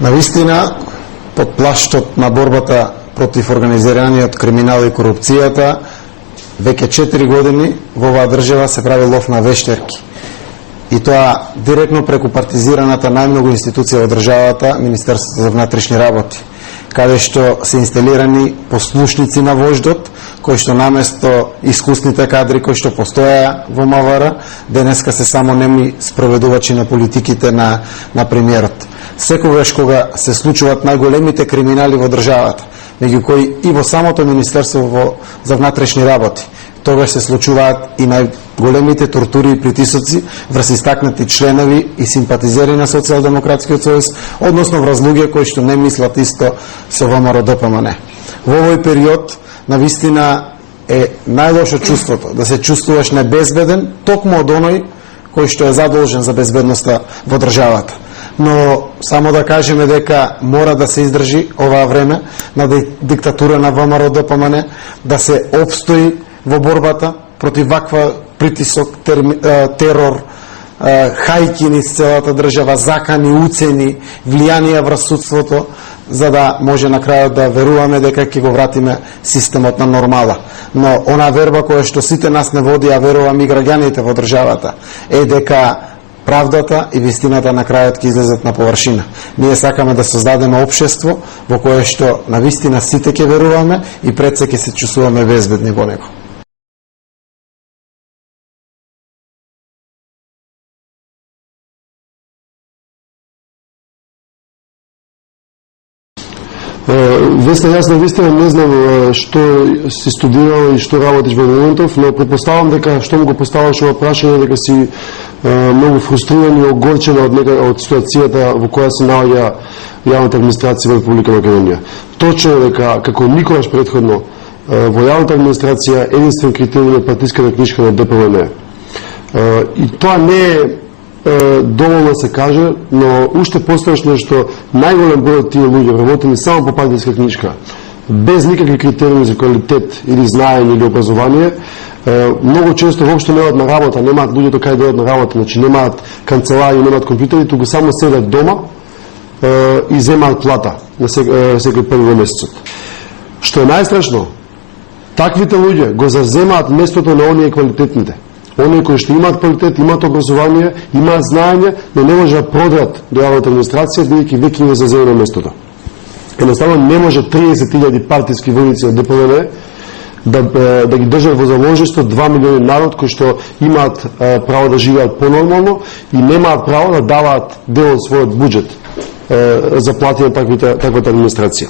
Навистина, под плаштот на борбата против организираниот криминал и корупцијата, веќе 4 години во оваа држава се прави лов на вештерки. И тоа директно преку партизираната најмногу институција во државата, Министерството за внатрешни работи, каде што се инсталирани послушници на вождот, кои што наместо искусните кадри кои што постоја во МВР, денеска се само неми спроведувачи на политиките на премиерот. Секогаш кога се случуваат најголемите криминали во државата, меѓу кои и во самото Министерство за внатрешни работи, тогаш се случуваат и најголемите тортури и притисоци врз истакнати членови и симпатизери на Социјалдемократскиот сојуз, односно врз луѓе кои што не мислат исто со ВМРО-ДПМН. Во овој период навистина е најлошо чувството да се чувствуваш небезбеден токму од оној кој што е задолжен за безбедноста во државата. Но само да кажеме дека мора да се издржи оваа време на диктатура на ВМРО-ДПМН, да се опстои во борбата против ваква притисок, терор, хајки низ целата држава, закани, уцени, влијанија врз судството, за да може на крајот да веруваме дека ќе го вратиме системот на нормала. Но она верба која што сите нас не води, а верувам и граѓаните во државата, е дека правдата и вистината на крајот ќе излезат на површина. Ние сакаме да создадеме општество во кое што на вистина сите ќе веруваме и пред се ќе се чувствуваме безбедни во него. Весна, јас навистина не знам што си студирал и што работиш во моментов, но предпоставам дека што му го поставаш ова прашање дека си многу фрустриран и огорчен од ситуацијата во која се наоѓа јавната администрација во Република Македонија. Точно е дека како никогаш претходно во јавната администрација единствен критериум е партиската книжка на ДПМН. И тоа не е доволно се каже, но уште пострашно е што најголем број од тие луѓе работени само по партиска книжка, без никакви критериуми за квалитет или знаење или образование, многу често воопшто немаат на работа, немаат луѓето кај да одат на работа, значи немаат канцелари, немаат компјутери, туку само седат дома и земаат плата на секој први месецот. Што е најстрашно, таквите луѓе го заземаат местото на оние квалитетните. Оние кои што имаат квалитет, имаат образование, имаат знаење, но не може да продрат до јавната администрација, бидејќи веќе им е заземено местото. Едноставно не може 30.000 партиски војници од ДПМН да ги држат во заложништво 2 милиони народ кои што имаат право да живеат понормално и немаат право да даваат дел од својот буџет за плати на таквата администрација.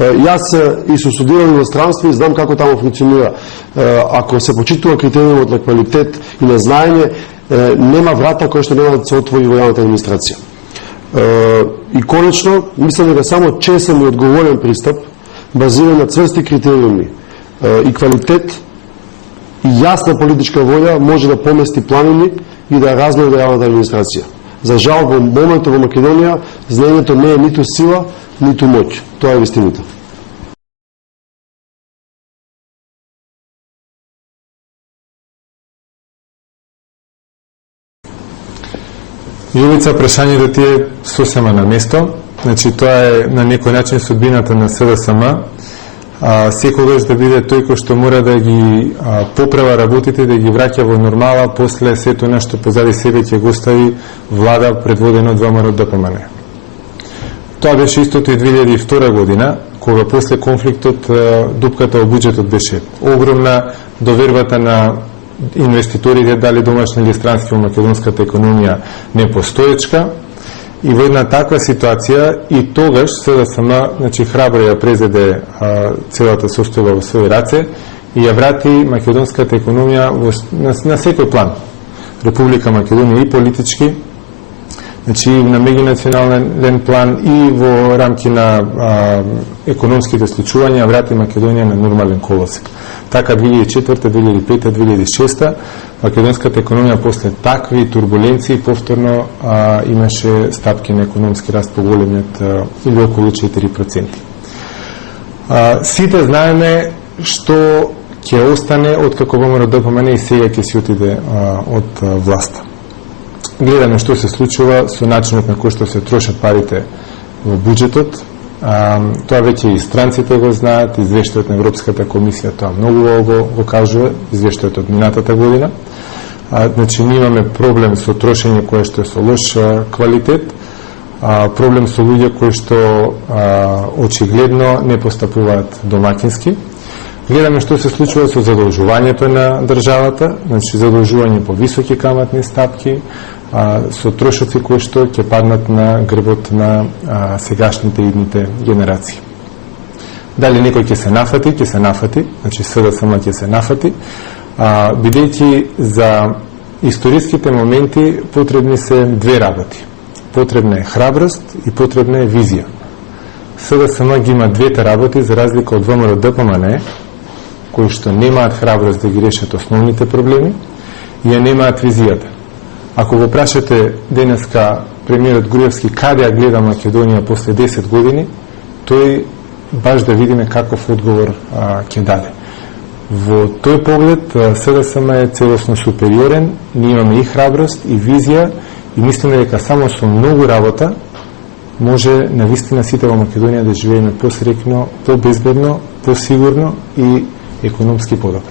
Јас и сум студирал во странство и знам како таму функционира. Ако се почитува критериумот на квалитет и на знаење, нема врата која што нема да се отвори во јавната администрација. И конечно, мислам дека само чесен и одговорен пристап, базиран на цврсти критериуми и квалитет и јасна политичка волја, може да помести планини и да размери јавната администрација. За жал, во моментот во Македонија, знаењето не е ниту сила, ниту моќ. Тоа е вистината. Јовица, прашањето ти е сосема на место. Значи, тоа е на некој начин судбината на СДСМ. Секогаш да биде тој кој што мора да ги поправа работите, да ги враќа во нормала, после сето нешто позади себе ќе го остави влада предводена од ВМРО-ДПМН. Тоа беше истото и 2002 година, кога после конфликтот дупката во буџетот беше огромна, довербата на инвеститорите, дали домашни или странски во македонската економија непостоечка, и во една таква ситуација и тогаш СДСМ, значи, храбро ја презеде целата состојба во своји раце и ја врати македонската економија на секој план. Република Македонија и политички, значи на меѓунационален план и во рамки на економските случувања врати Македонија на нормален колосек. Така 2004, 2005, 2006 македонската економија после такви турбуленции повторно имаше стапки на економски раст поголеми од или околу 4%. Сите знаеме што ќе остане откако ВМРО-ДПМН и сега ќе си отиде од власта. Гледаме што се случува со начинот на кој што се трошат парите во буџетот. Тоа веќе и странците го знаат, извештајот на Европската комисија тоа многу го кажува, извештајот од минатата година. Значи, ние имаме проблем со трошење кое што е со лош квалитет, проблем со луѓе кои што очигледно не постапуваат домакински. Гледаме што се случува со задолжувањето на државата, значи задолжување по високи каматни стапки, со трошоци кои што ќе паднат на грбот на сегашните идните генерации. Дали некој ќе се нафати, значи СДСМ ќе се нафати, бидејќи за историските моменти потребни се две работи. Потребна е храброст и потребна е визија. СДСМ ги има двете работи за разлика од ВМРО-ДПМН, кои што немаат храброст да ги решат основните проблеми и ја немаат визијата. Ако го прашате денеска премиерот Груевски каде ја гледа Македонија после 10 години, тој баш да видиме каков одговор ќе даде. Во тој поглед СДСМ е целосно супериорен, ние имаме и храброст и визија и мислиме дека само со многу работа може навистина сите во Македонија да живееме посреќно, побезбедно, посигурно и економски подобро.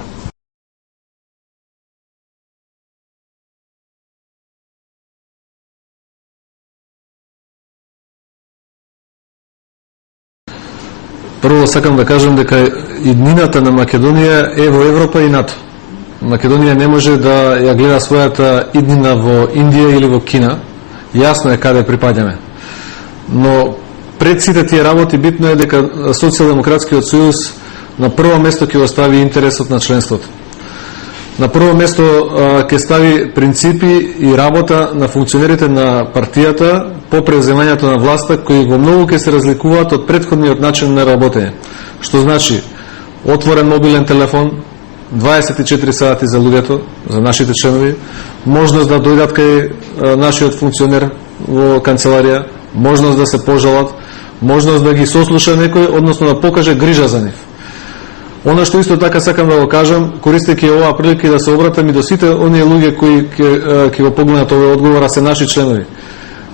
Прво сакам да кажам дека иднината на Македонија е во Европа и НАТО. Македонија не може да ја гледа својата иднина во Индија или во Кина. Јасно е каде припаѓаме. Но пред сите тие работи битно е дека Социјалдемократскиот сојуз на прво место ќе остави интересот на членството. На прво место ќе стави принципи и работа на функционерите на партијата по преземањето на власта, кои во многу ќе се разликуваат од претходниот начин на работење. Што значи отворен мобилен телефон, 24 сати за луѓето, за нашите членови, можност да дојдат кај нашиот функционер во канцеларија, можност да се пожалат, можност да ги сослуша некој, односно да покаже грижа за нив. Она што исто така сакам да го кажам, користејќи оваа прилика и да се обратам и до сите оние луѓе кои ќе го погледнат овој одговор, а се наши членови.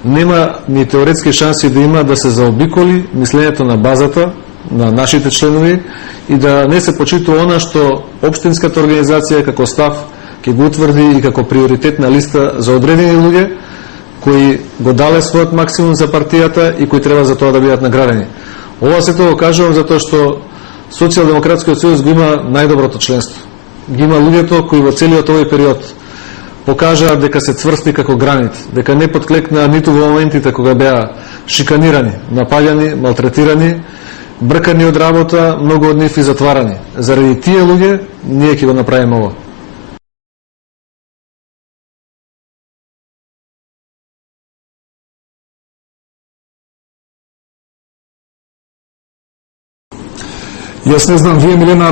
Нема ни теоретски шанси да има да се заобиколи мислењето на базата на нашите членови и да не се почитува она што општинската организација како став ќе го утврди и како приоритетна листа за одредени луѓе кои го дале својот максимум за партијата и кои треба за тоа да бидат наградени. Ова се тоа го кажувам затоа што Социјалдемократскиот сојуз го има најдоброто членство. Ги има луѓето кои во целиот овој период покажаа дека се цврсти како гранит, дека не подклекнаа ниту во моментите кога беа шиканирани, напаѓани, малтретирани, бркани од работа, многу од нив и затварани. Заради тие луѓе ние ќе го направиме ова. Јас не знам, вие, Милена,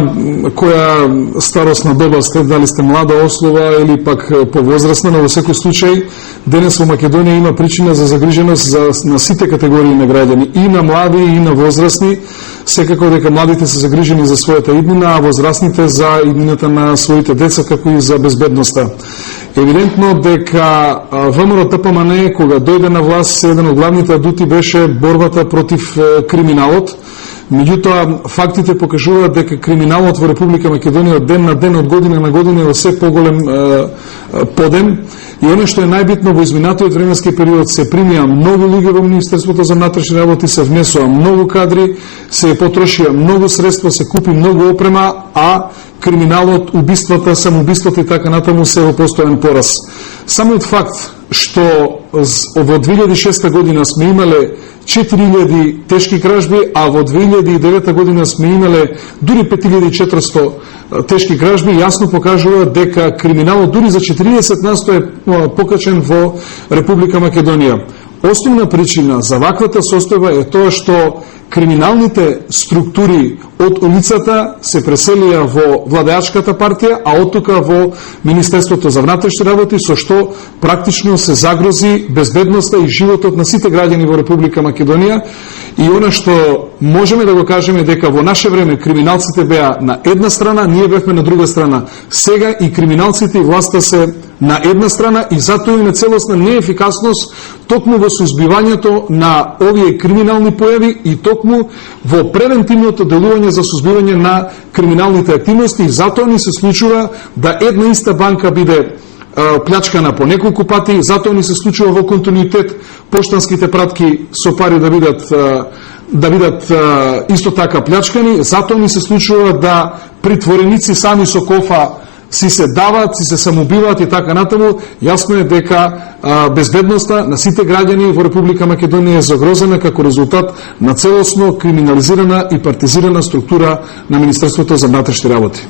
која старосна доба сте, дали сте млада особа или пак повозрастна, но во секој случај, денес во Македонија има причина за загриженост на сите категории на граѓани, и на млади, и на возрастни. Секако дека младите се загрижени за својата иднина, а возрастните за иднината на своите деца, како и за безбедноста. Евидентно дека ВМРО-ДПМН, кога дојде на власт, еден од главните адути беше борбата против криминалот. Меѓутоа, фактите покажуваат дека криминалот во Република Македонија од ден на ден, од година на година е во се поголем подем. И оно што е најбитно, во изминатиот временски период се примија многу луѓе во Министерството за внатрешни работи, се внесоа многу кадри, се потрошија многу средства, се купи многу опрема, а криминалот, убиствата, самоубиствата и така натаму се во постојан порас. Самиот факт што во 2006 година сме имале 4000 тешки кражби, а во 2009 година сме имале дури 5400 тешки кражби, јасно покажува дека криминалот дури за 40% е покачен во Република Македонија. Основна причина за ваквата состојба е тоа што криминалните структури од улицата се преселија во владеачката партија, а оттука во Министерството за внатрешни работи, со што практично се загрози безбедноста и животот на сите граѓани во Република Македонија. И она што можеме да го кажеме дека во наше време криминалците беа на една страна, ние бевме на друга страна. Сега и криминалците и власта се на една страна и затоа има целосна неефикасност токму во сузбивањето на овие криминални појави и токму во превентивното делување за сузбивање на криминалните активности и затоа ни се случува да една иста банка биде плячкана по неколку пати, затоа ни се случува во континуитет поштанските пратки со пари да бидат исто така плячкани, затоа ни се случува да притвореници сами со кофа си се дават, си се самоубиваат и така натаму. Јасно е дека безбедноста на сите граѓани во Република Македонија е загрозена како резултат на целосно криминализирана и партизирана структура на Министерството за внатрешни работи.